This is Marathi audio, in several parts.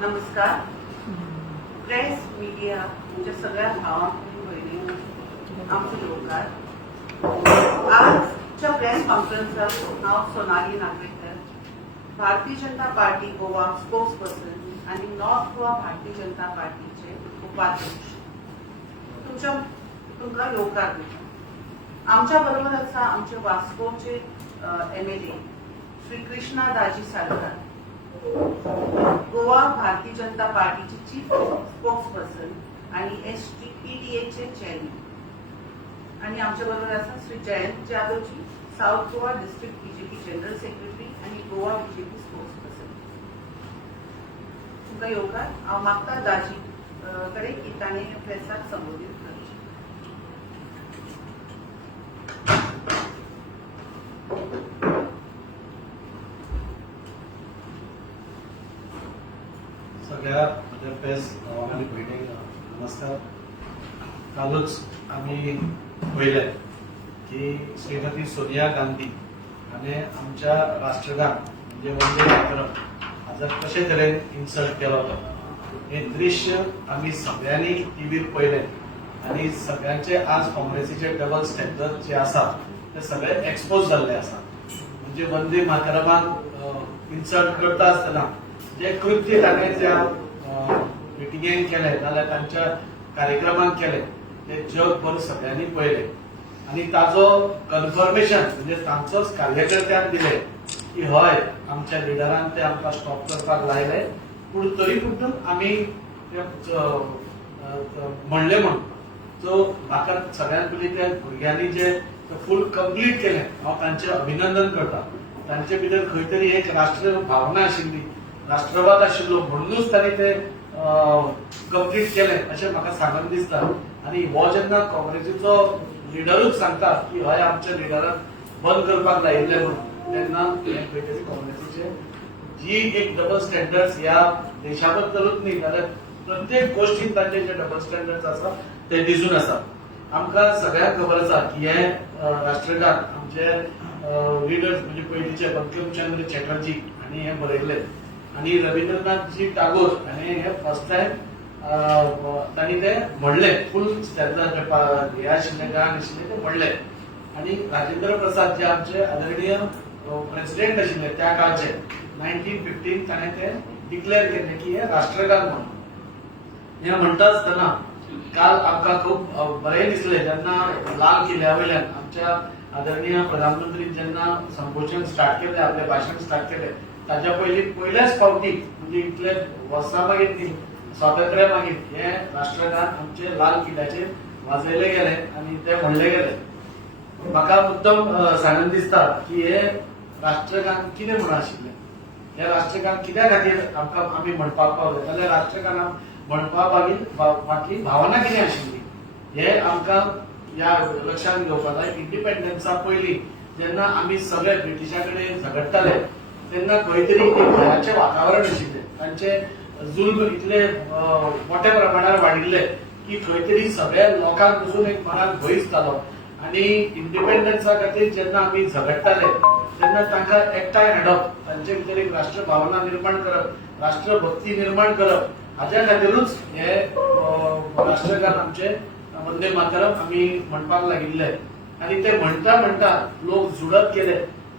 नमस्कार. प्रेस मीडिया तुमच्या सगळ्या भावांनी बहिणी आमचे लोकार. आजच्या प्रेस कॉन्फरन्सचं नाव सोनाली नागवेकर, भारतीय जनता पार्टी गोवा स्पोक्सपर्सन आणि नॉर्थ गोवा भारतीय जनता पार्टीचे उपाध्यक्ष. तुमका लोकार दिता. आमच्या बरोबर आसा आमचे वास्कोचे MLA श्री कृष्णा दाजी साळकार, गोवा भारतीय जनता पार्टीचे चीफ स्पोक्सपर्सन आणि STPDAचे चेअरमन. आणि आमच्या बरोबर आसा श्री जयंत जाधवजी, South Goa district BJP general secretary आणि गोवा BJP स्पोक्सपर्सन. तुमकां येवकार. हांव मागता दाजी कडेन की ताणें प्रेसाक संबोधीत करचें. सगळ्या माझ्या प्रेस भावांनी भयणीक नमस्कार. कालूच आम्ही पळयलें की श्रीमती सोनिया गांधी हाणें आमच्या राष्ट्रगान म्हणजे वंदे मातरम हाजो कशे तरेन इन्सल्ट केलो हे दृश्य आम्ही सगळ्यांनी टीव्हीर पळयलें आणि सगळ्यांचे आज काँग्रेसीचे डबल स्टँडर्ड जे आसा ते सगळे एक्सपोज जाल्ले आसा. म्हणजे वंदे मातरमाक इन्सल्ट करता आसतना जे कृत्य ताणें त्या मिटिंगेक केले नाल्यार तांच्या कार्यक्रमांक केले ते जगभर सगळ्यांनी पळयले आणि ताजो कन्फर्मेशन म्हणजे तांचोच कार्यकर्त्यांक दिले की हय आमच्या लिडरान ते आमकां स्टॉप करपाक लायले, पूण तरी पूण आमी म्हणले म्हणून सो म्हाका सगळ्यांत पयलीं त्या भुरग्यांनी जे फूल कंप्लीट केलें हांव तांचें अभिनंदन करता. तांचे भितर खंय तरी एक राष्ट्र भावना आशिल्ली, राष्ट्रवाद आशिल्लो म्हणूनच तांणी ते कंप्लीट केले अशें म्हाका सांगन दिसता. आणि हो जेन्ना काँग्रेसीचो लिडरूच सांगता की हय आमच्या लिडरान बंद करपाक लायिल्ले म्हणून तेन्ना खंय तरी काँग्रेसीचे जी एक डबल स्टँडर्ड्स ह्या देशा बद्दलूच न्ही जाल्यार प्रत्येक गोष्टीन तांचे जे डबल स्टँडर्ड्स आसा ते दिसून आसा. आमकां सगळ्यांक खबर आसा की हे राष्ट्रगान आमचे लिडर्स म्हणजे पयलींचे बंकिमचंद्र चॅटर्जी हांणी हे बरयल्ले आणि रवींद्रनाथजी टागोर हांणी हे फर्स्ट टायम तांणी ते म्हणले फूल स्टँडर्ड हे आशिल्ले गान आशिल्ले ते म्हणले. आणि राजेंद्र प्रसाद जे आमचे आदरणीय प्रेसिडेंट आशिल्ले त्या काळचे 1915 ताणें ते डिक्लेअर केले की हे राष्ट्रगान म्हणून. हे म्हणटा आसतना काल आमकां खूब बरें दिसलें जेन्ना लाल किल्ल्या वयल्यान आमच्या आदरणीय प्रधानमंत्री जेन्ना संबोधन स्टार्ट केलें, आपलें भाशण स्टार्ट केलें ताच्या पयल्याच फावटी म्हणजे इतले वर्सां मागीर न्ही स्वातंत्र्या मागीर हे राष्ट्रगान आमचे लाल किल्ल्याचेर वाजयले गेले आणि ते म्हणले गेले. म्हाका मुद्दम सांगन दिसता की हे राष्ट्रगान कितें म्हणून आशिल्लें, हे राष्ट्रगान कित्या खातीर आमकां आमी म्हणपाक पावले, जाल्यार राष्ट्रगाना म्हणपा फाटली भावना कितें आशिल्ली हे आमकां ह्या लक्षांत घेवपाक जाय. इंडिपेंडन्सा पयलीं जेन्ना आमी सगळे ब्रिटिशा कडेन झगडटाले तेन्ना खंय तरी एक भयाचें वातावरण आशिल्लें. तांचे जुल्म इतले मोठ्या प्रमाणार वाडिल्ले की खंय तरी सगळ्या लोकांक पसून एक मनात भंय दिसतालो. आणि इंडिपेंडन्सा खातीर जेन्ना आमी झगडटाले तेन्ना तांकां एकठांय हाडप, तांचे भितर एक राष्ट्र भावना निर्माण करप, राष्ट्रभक्ती निर्माण करप हाच्या खातीरूच हे राष्ट्रगान आमचे वंदे मातरम आमी म्हणपाक लागिल्ले. आणि ते म्हणटा म्हणटा लोक जुडत गेले.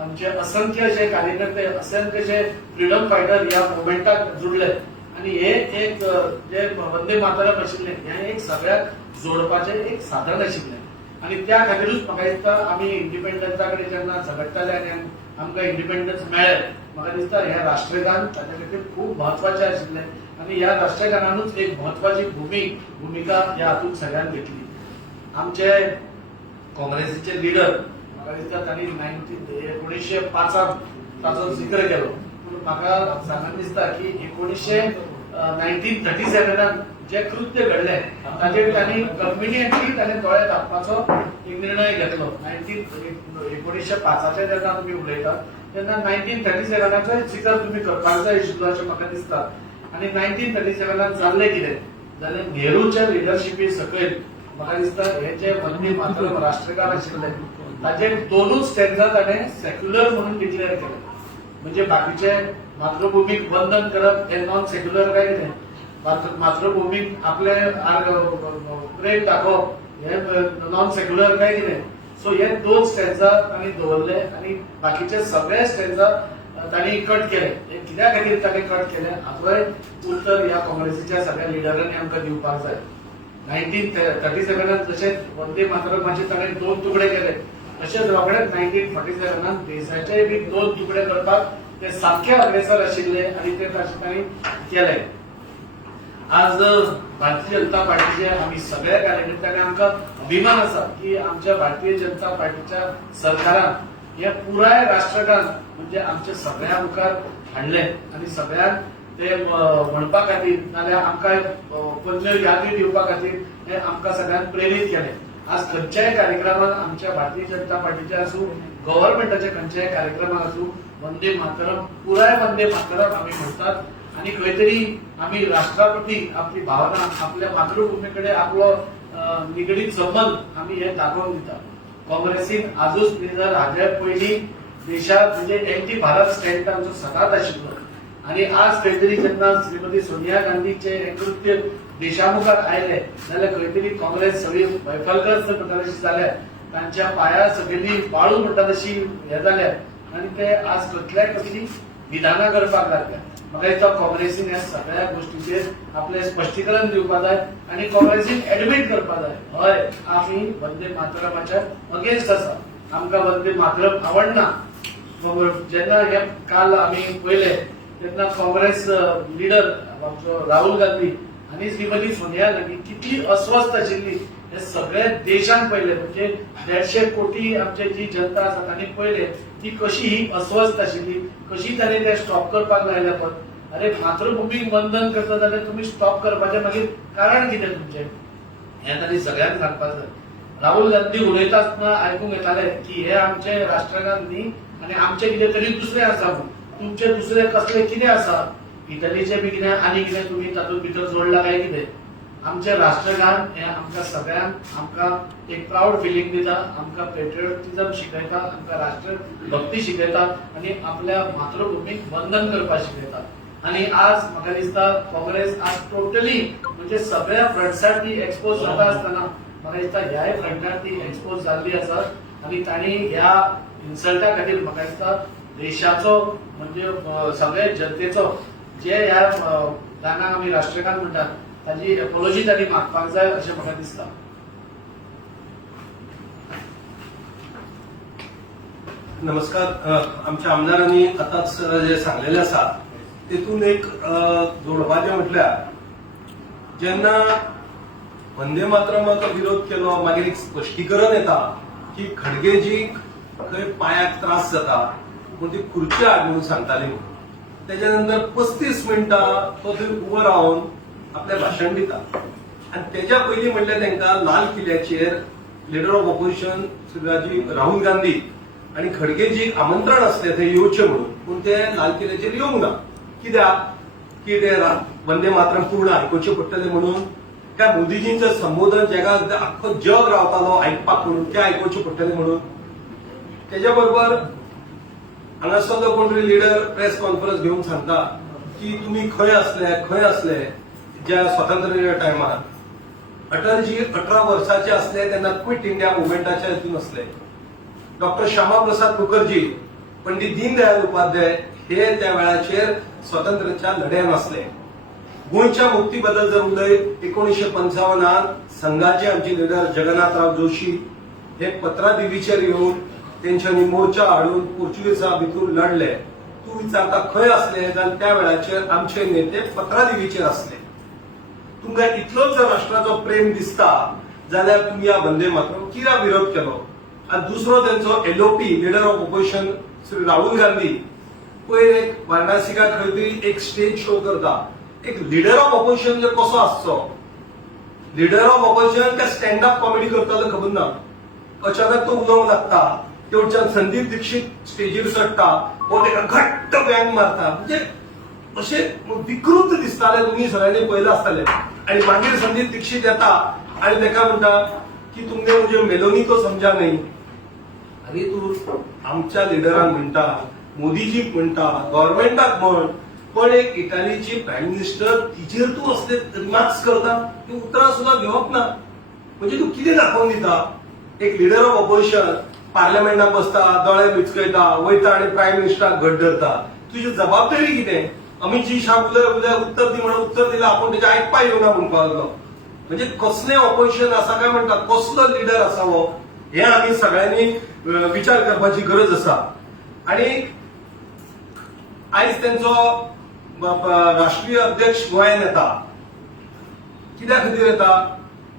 आमचे असंख्य असे कार्यकर्ते, असंख्य असे फ्रीडम फायटर ह्या मुवमेंटाक जुडले आणि हे एक जे वंदे मातरम आशिल्ले हे एक सगळ्याक जोडपाचे एक साधन आशिल्ले. आणि त्या खातीरूच म्हाका दिसता आमी इंडिपेंडन्सा कडेन जेन्ना झगडटाले आनी आमकां इंडिपेंडन्स मेळ्ळें म्हाका दिसता हे राष्ट्रगान ताचे खातीर खूब म्हत्वाचें आशिल्लें. आणि ह्या राष्ट्रगानानूच एक म्हत्वाची भूमिका ह्या हातूंत सगळ्यांनी घेतली. आमचे काँग्रेसीचे लिडर म्हाका दिसता तांणी 1905 ताचो जिक्र केलो, पूण म्हाका सांगन दिसता की 1937 जे कृत्य घडले ताचेर तांणी कन्व्हिनियंटली ताणें दोळे धांपपाचो एक निर्णय घेतलो. 1905 जेन्ना तुमी उलयता तेन्ना 1937चो जिकर तुमी करपाक जाय आशिल्लो अशें म्हाका दिसता. आणि 1937 जाल्लें कितें जाल्यार नेहरूच्या लिडरशिपी सकयल म्हाका दिसता हे जे वंदे मातरम राष्ट्रगान आशिल्ले ताचे दोनूच स्टँडा ताणें सेक्युलर म्हणून डिक्लेअर केले. म्हणजे बाकीचे मातृभूमीक वंदन करप हे नॉन सेक्युलर काय कितें? मातृभूमीक आपले प्रेम दाखोवप हे नॉन सेक्युलर काय कितें? सो हे 2 स्टॅन्झा तांणी दवरले आनी बाकीचे सगळे स्टॅन्झा तांणी कट केले. हे कित्या खातीर ताणें कट केले हाचोय उत्तर ह्या काँग्रेसीच्या सगळ्या लिडरांनी आमकां दिवपाक जाय. 1937 जशें वंदे मातरमाचे ताणें 2 तुकडे केले तशेंच रोखडेच 1947 देशाचे बी 2 तुकडे करपाक ते सामके अग्रेसर आशिल्ले आनी ते तशें तांणी केले. आज भारतीय जनता पार्टीचे आम्ही सगळ्या कार्यकर्त्यांनी आमकां अभिमान आसा की आमच्या भारतीय जनता पार्टीच्या सरकारान हे पुराय राष्ट्रगान म्हणजे आमच्या सगळ्या मुखार हाडले आनी सगळ्यांक ते म्हणपा खातीर नाल्यार आमकां पन्न्यो यादी दिवपा खातीर हे आमकां सगळ्यांक प्रेरीत केले. आज खंयच्याय कार्यक्रमात आमच्या भारतीय जनता पार्टीचे आसूं गव्हर्नमेंटाचे खंयच्याय कार्यक्रमात आसूं वंदे मातरम पुराय वंदे मातरम आमी म्हणटात आणि खंय तरी आम्ही राष्ट्राप्रती आपली भावना आपल्या मातृभूमीकडे आपलो निगडीत संबंध आम्ही हे दाखोवन दिता. काँग्रेसीन आजूच जर हाजे पयलीं देशात म्हणजे एंटी भारत स्टँड आमचो सदांच आशिल्लो आणि आज खंय तरी जेन्ना श्रीमती सोनिया गांधीचे हे कृत्य देशामुखार आयले जाल्यार खंय तरी काँग्रेस सगळी वैफलग्रस्त म्हणटा तशी जाल्या तांच्या पांयार सगळी बाळू म्हणटा तशी हे जाल्या आनी ते आज कसल्याय कसली विधानां करपाक लागल्या. म्हाका दिसता काँग्रेसीन ह्या सगळ्या गोष्टीचेर आपले स्पश्टीकरण दिवपाक जाय आनी काँग्रेसीन एडमीट करपाक जाय हय आमी वंदे मातरमाच्या अगेन्स्ट आसा, आमकां वंदे मातरम आवडना. जेन्ना हे काल आमी पळयले तेन्ना काँग्रेस लिडर आमचो राहुल गांधी आनी श्रीमती सोनिया गांधी कितली अस्वस्थ आशिल्ली हे सगळे देशान पळयले. म्हणजे 150 कोटी आमची जी जनता आसा तांणी पळयले ती कशी ही अस्वस्थ आशिल्ली, कशी तांणी ते स्टॉप करपाक लायले. पण अरे मातृभूमीक वंदन करता जाल्यार तुमी स्टॉप करपाचें मागीर कारण कितें तुमचें हें तांणी सगळ्यांक सांगपाक जाय. राहुल गांधी उलयता आसतना आयकूंक येताले की हे आमचे राष्ट्रगान न्ही आनी आमचे कितें तरी दुसरें आसा म्हूण. तुमचे दुसरे कसले कितें आसा इटलीचे बी कितें आनी कितें तुमी तातूंत भितर जोडला काय कितें? आमचे राष्ट्रगान हे आमकां सगळ्यांक आमकां एक प्राऊड फिलिंग दिता, आमकां पेट्रियोटिझम शिकयता, आमकां राष्ट्रभक्ती शिकयता आनी आपल्या मातृभूमीक वंदन करपाक शिकयता. आनी आज म्हाका दिसता काँग्रेस आज टोटली म्हणजे सगळ्या फ्रंट्सार ती एक्सपोज जाता आसतना म्हाका दिसता ह्याय फ्रंटार ती एक्सपोज जाल्ली आसा आनी तांणी ह्या इन्सल्टा खातीर म्हाका दिसता देशाचो म्हणजे सगळे जनतेचो जे ह्या गानाक आमी राष्ट्रगान म्हणटात ताजी एपोलॉजी तांणी मागपाक जाय अशें म्हाका दिसता. नमस्कार. आमच्या आमदारांनी आताच जे सांगलेले आसा तेतून एक जोडपाचें म्हटल्यार जेन्ना वंदे मातरमाचो विरोध केलो मागीर एक स्पश्टीकरण येता की खडगेजीक खंय पांयाक त्रास जाता पूण ती खुर्ची हाड म्हणून सांगताली म्हणून. तेच्या नंतर 35 मिनटां तो थंय उबो रावन आपलें भाशण दिता आनी तेच्या पयलीं म्हणलें तांकां लाल किल्ल्याचेर leader of opposition Shri Rahul Gandhi आनी खडगेजीक आमंत्रण आसलें थंय येवचें म्हणून पूण ते लाल किल्ल्याचेर येवंक ना. कित्याक की ते वंदे मातरम पूर्ण आयकुचें पडटलें म्हणून. त्या मोदीजींचें संबोधन जगाक आख्खो जग रावतालो आयकपाक म्हणून तें आयकुचें पडटलें म्हणून. तेच्या बरोबर हांगासर जो कोण तरी लिडर प्रेस कॉन्फरन्स घेवन सांगता की तुमी खंय आसले ज्या स्वातंत्र्य टायमार. अटलजी 18 वर्साचे असले तेन्ना क्विट इंडिया मुवमेंटाच्या हितून असले. डॉक्टर श्यामा प्रसाद मुखर्जी, पंडित दीनदयाळ उपाध्याय हे त्या वेळाचेर स्वातंत्र्याच्या लढ्यान आसले. गोंयच्या मुक्ती बद्दल जर उलय 1955 संघाचे आमचे लिडर जगन्नाथराव जोशी हे पत्रादेवीचेर येवन तेंच्यांनी मोर्चा हाडून पोर्चुगीजां भितर लढले. तूं विचारता खंय आसले जाल्यार त्या वेळाचेर आमचे नेते पत्रादेवीचेर आसले. तुमकां इतलोच जर राष्ट्राचो प्रेम दिसता जाल्यार तुमी ह्या वंदे मातरम कित्याक विरोध केलो? आनी दुसरो तेंचो LOP leader of opposition Shri Rahul Gandhi पयर एक वाराणसीका खंय तरी एक स्टेज शो करता. एक लिडर ऑफ ऑपोजिशन कसो आसचो? लिडर ऑफ ऑपोजिशन त्या स्टँड अप कॉमेडी करतालो खबर ना. अचानक तो उलोवंक लागता, तेवढच्यान संदीप दीक्षित स्टेजीर चडटा हो तेका घट्ट व्यंग मारता. म्हणजे अशें विकृत दिसताले. तुमी सगळ्यांनी पळयलें आसतलें. आनी मागीर संदीप दीक्षित येता आनी तेका म्हणटा की तुमने मुझे मेलोनी तो समजा नहीं. आनी तूं आमच्या लिडरांक म्हणटा मोदीजी म्हणटा गव्हर्नमेंटाक म्हण, पण एक इटालीची प्राईम मिनिस्टर तिचेर तूं असले रिमार्क्स करता, ती उतरां सुद्धा घेवप ना. म्हणजे तूं कितें दाखोवन दिता? एक लिडर ऑफ ऑपोजिशन पार्लमेंटात बसता, दोळे मिचकयता, वयता आणि प्राईम मिनिस्टराक घट धरता. तुजी जबाबदारी कितें? अमितजी शाह उद्या उत्तर दी म्हणून उत्तर दिलं, आपण त्याच्या आयकपा येवना म्हणपाक लागलो. म्हणजे कसलें ऑपोजिशन आसा काय म्हणटा, कसलो लिडर आसा हो, हे आमी सगळ्यांनी विचार करपाची गरज आसा. आणि आयज त्यांचो राष्ट्रीय अध्यक्ष गोंयांत येता, कित्या खातीर येता?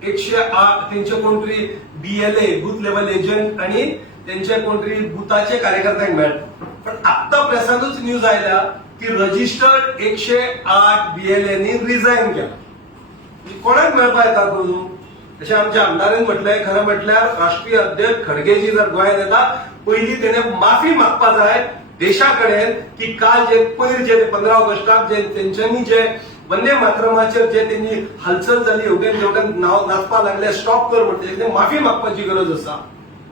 108 तेंचे कोण तरी BLA बूथ लेवल एजंट आणि तेंचे कोण तरी बुथाचे कार्यकर्त्यांक मेळटा. पण आत्ता प्रेसांतूच न्यूज आयल्या की रजिस्टर्ड 108 BLA रिझायन केला. कोणाक मेळपा येता करून? अशें आमच्या आमदारान म्हटलंय. खरं म्हटल्यार राष्ट्रीय अध्यक्ष खडगेजी जर गोंयांत येता, पयलीं तेणे माफी मागपा जाय देशा कडेन की काल जे पयर जे 15 ऑगस्टाक जे तेंच्यांनी जे वंदे मातरमाचेर जे त्यांनी हालचाल जाली, हेवटेन तेवटेन नाचपा लागले, स्टॉप कर म्हणटा, माफी मागपाची गरज आसा.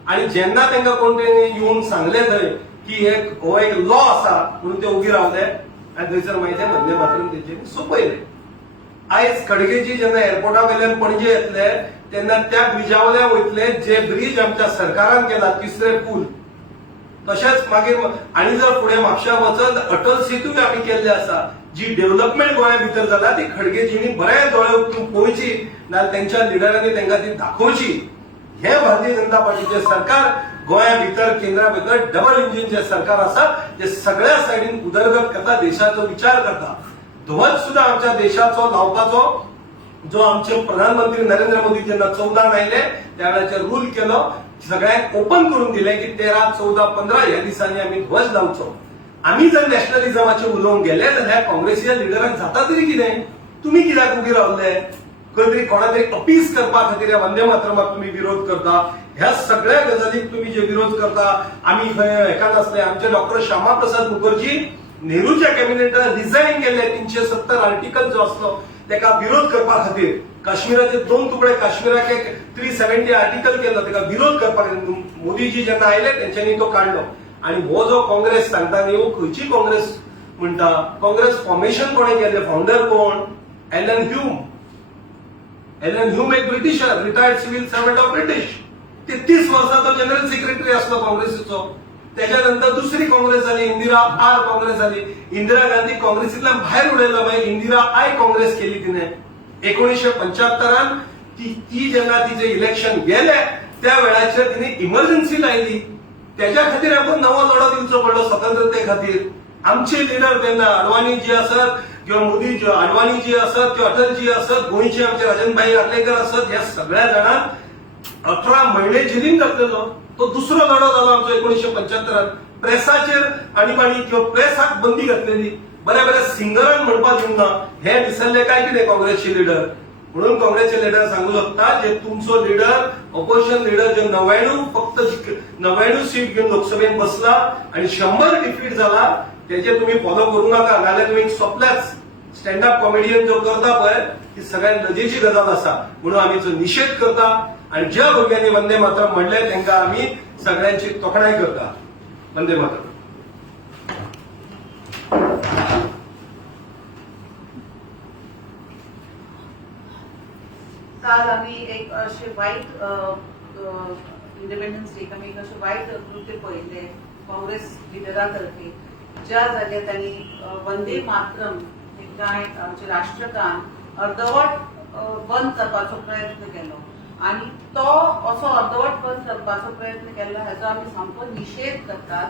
आणि जेन्ना तांकां कोण येवन सांगले थंय की हो एक लॉ आसा म्हणून ते उगी रावले आणि थंयसर मागीर ते वंदे मातरम तेंच्यांनी सोंपयले. आयज खडगेजी जेन्ना एअरपोर्टा वयल्यान पणजे येतले तेन्ना त्या ब्रिजा वयतले जे ब्रिज आमच्या सरकारान केला, तिसरे पूल, तशेंच मागीर आनी जर फुडें म्हापशा वचत अटल सेतूय आमी केल्ले आसा. जी डेव्हलपमेंट गोंया भितर जाला ती खडगेजींनी बरें दोळे उक्तून पळोवची, नाल्यार तेंच्या लिडरांनी तांकां ती दाखोवची. हे भारतीय जनता पार्टीचे सरकार गोंया भितर, केंद्रा भितर डबल इंजिन जे सरकार आसा, जे सगळ्या सायडीन उदरगत करता, देशाचो विचार करता. ध्वज सुद्धा आमच्या देशाचो लावपाचो जो आमचे प्रधानमंत्री नरेंद्र मोदी जेन्ना 14 आयले त्या वेळाचेर रूल केलो, सगळ्यांक ओपन करून दिले की 13, 14, 15 ह्या दिसांनी आमी ध्वज लावचो. आम्ही जर नॅशनलिझमाचे उलोवंक गेले जाल्यार काँग्रेसीच्या लिडरांक जाता तरी कितें? तुमी कित्याक उबी रावले? खंय तरी कोणा तरी अपीस करपा खातीर वंदे मातरमाक तुम्ही विरोध करता. ह्या सगळ्या गजालीक तुम्ही जे विरोध करता, आमी खंय हेका नासले. आमचे डॉक्टर श्यामा प्रसाद मुखर्जी नेहरूच्या कॅबिनेटान रिझायन केले. 370 आर्टिकल जो असलो तेका विरोध करपा खातीर, काश्मीराचे 2 तुकडे काश्मीराक एक 370 आर्टिकल केलो, तेका विरोध करपा खातीर मोदीजी जेन्ना आयले तेंच्यांनी तो काढलो. आणि हो जो काँग्रेस सांगता न्ही, खंयची काँग्रेस म्हणटा? काँग्रेस फॉर्मेशन कोणे केले? फाउंडर कोण? Allan Hume. एलन ह्यूम एक Britisher, retired civil servant of British. 33 वर्सां तो जनरल सेक्रेटरी असलो काँग्रेसीचो. त्याच्यानंतर दुसरी काँग्रेस झाली, इंदिरा आर काँग्रेस झाली. इंदिरा गांधी काँग्रेसींतल्यान भायर उडयलो, मागीर इंदिरा आय काँग्रेस केली तिने. 1975 ती जेन्ना तिचे इलेक्शन गेले त्या वेळाचेर तिने इमर्जन्सी लायली. त्याच्या खातीर आमकां नवो लढो दिवचो पडलो स्वतंत्रते खातीर. आमचे लिडर तेन्ना अडवाणी जी असत किंवा मोदी अडवाणी जी असत किंवा अटलजी असत, गोंयचे आमचे राजनभाई आर्लेकर असत, ह्या सगळ्या जाणांक 18 महिने जेलीन घातलेलो. तो दुसरो लढो जालो आमचो 1975. प्रेसाचेर आणीबाणी किंवा प्रेसाक बंदी घातलेली. बऱ्या बऱ्या सिंगरांक म्हणपाक दिवना. हे विसरले काय कितें काँग्रेसचे लिडर? म्हणून काँग्रेसचे लिडर सांगू शकता, जे तुमचो लिडर, ऑपोजिशन लिडर जे 99 सीट घेऊन लोकसभेत बसला आणि 100 डिफीट झाला, त्याचे तुम्ही फॉलो करू नका. नाल्यार तुम्ही सोपल्याच स्टँडअप कॉमेडियन जो करता पळय, ती सगळ्यात लजेची गजाल आसा. म्हणून आम्ही तो निषेध करता आणि ज्या भुरग्यांनी वंदे मातरम म्हणले तांकां आम्ही सगळ्यांची तोखणाय करता. वंदे मातरम. काल आम्ही एक असे वाईट इंडिपेंडन्स डे आम्ही एक असे वाईट कृत्य पळयले काँग्रेस लिडरातर्फे, ज्या जाग्यार त्यांनी वंदे मातरम हे गाय आमचे राष्ट्रगान अर्धवट बंद करपाचो प्रयत्न केलो आणि तो असो अर्धवट बंद करपाचो प्रयत्न केलो हाचो आमी सामको निषेध करतात.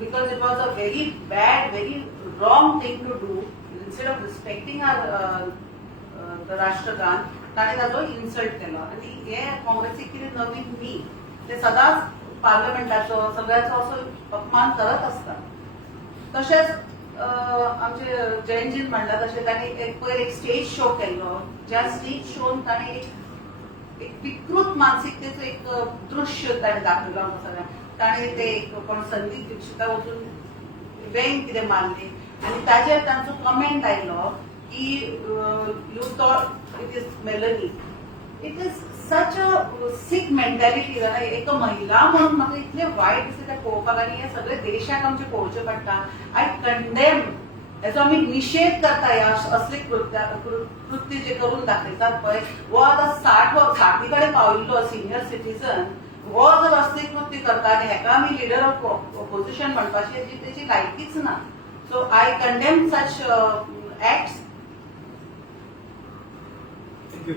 Because it was a very bad, very wrong thing to do. Instead of respecting our राष्ट्रगान ताणें ताजो इन्सल्ट केलो. आणि हे काँग्रेसीक कितें नवीन न्ही, ते सदांच पार्लमेंटाचो सगळ्याचो असो अपमान करत असतात. तशेंच आमचे जयंतजीन म्हणला तशें ताणें एक स्टेज शो केल्लो, ज्या स्टेज शोन ताणें एक विकृत मानसिकतेचो एक दृश्य ताणें दाखयलो आमकां सगळ्यांक. ताणें ते कोण संदीप दीक्षिता वचून वेंग कितें मारली आनी ताजेर तांचो कमेंट आयलो की you thought it is Melanie. It is such a six mentality एक महिला म्हणून म्हाका इतले वायट दिसता ते पळोवपाक आनी हे सगळे देशाक आमचे पळोवचे पडटा. आय कंडेम हेचो आमी निशेध करता ह्या असले कृत्य जे करून दाखयतात पळय. हो आतां 60 कडेन पाविल्लो सिनियर सिटीजन हो जर असले कृत्य करता आनी हेका आमी लिडर ऑफ ऑपोजिशन म्हणपाची तेची लायकीच ना. So I condemn such acts. Thank you.